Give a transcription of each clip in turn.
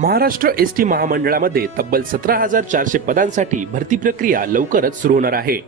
Maharashtra S T महामंडळामध्ये तब्बल सतरा हजार चारशे पदांसाठी भरती प्रक्रिया लवकरच सुरू होणार आहे.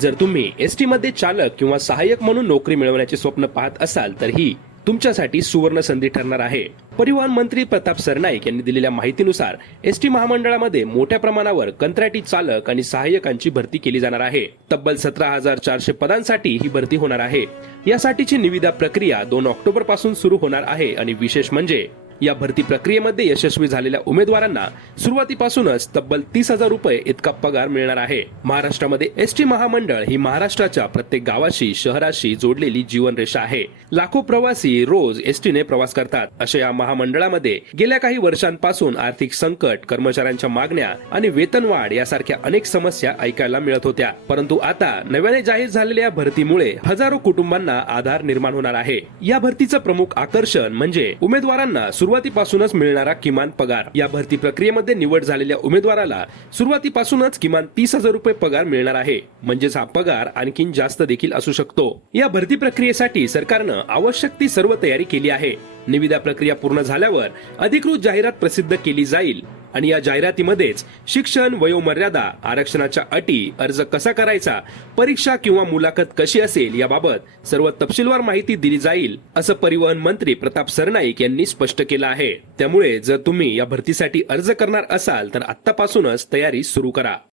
जर तुम्ही एस टी मध्ये चालक किंवा सहाय्यक म्हणून नोकरी मिळवण्याचे स्वप्न पाहत असाल तर ही तुमच्यासाठी सुवर्ण संधी ठरणार आहे. परिवहन मंत्री प्रताप सरनाईक यांनी दिलेल्या माहितीनुसार एस टी महामंडळामध्ये मोठ्या प्रमाणावर कंत्राटी चालक आणि सहाय्यकांची भरती केली जाणार आहे. तब्बल सतरा हजार चारशे पदांसाठी ही भरती होणार आहे. यासाठीची निविदा प्रक्रिया दोन ऑक्टोबरपासून सुरू होणार आहे आणि विशेष म्हणजे या भरती प्रक्रियेमध्ये यशस्वी झालेल्या उमेदवारांना सुरुवातीपासूनच तब्बल तीस हजार रुपये इतका पगार मिळणार आहे. महाराष्ट्रामध्ये एस टी महामंडळ ही महाराष्ट्राच्या प्रत्येक गावाशी शहराशी जोडलेली जीवनरेषा आहे. लाखो प्रवासी रोज एस टीने प्रवास करतात. अशा या महामंडळामध्ये गेल्या काही वर्षांपासून आर्थिक संकट कर्मचाऱ्यांच्या मागण्या आणि वेतनवाढ यासारख्या अनेक समस्या ऐकायला मिळत होत्या. परंतु आता नव्याने जाहीर झालेल्या भरतीमुळे हजारो कुटुंबांना आधार निर्माण होणार आहे. या भरतीचं प्रमुख आकर्षण म्हणजे उमेदवारांना सुरुवातीपासूनच मिळणारा किमान पगार. या भरती प्रक्रियेमध्ये निवड झालेल्या उमेदवाराला सुरुवातीपासूनच किमान तीस हजार रुपये पगार मिळणार आहे. म्हणजेच हा पगार आणखीन जास्त देखील असू शकतो. या भरती प्रक्रियेसाठी सरकारनं आवश्यक ती सर्व तयारी केली आहे. निविदा प्रक्रिया पूर्ण झाल्यावर अधिकृत जाहिरात प्रसिद्ध केली जाईल. आणि या जाहिरातीमध्येच शिक्षण वयोमर्यादा आरक्षणाच्या अटी अर्ज कसा करायचा परीक्षा किंवा मुलाखत कशी असेल याबाबत सर्व तपशीलवार माहिती दिली जाईल असं परिवहन मंत्री प्रताप सरनाईक यांनी स्पष्ट केलं आहे. त्यामुळे जर तुम्ही या भरतीसाठी अर्ज करणार असाल तर आत्तापासूनच तयारी सुरू करा.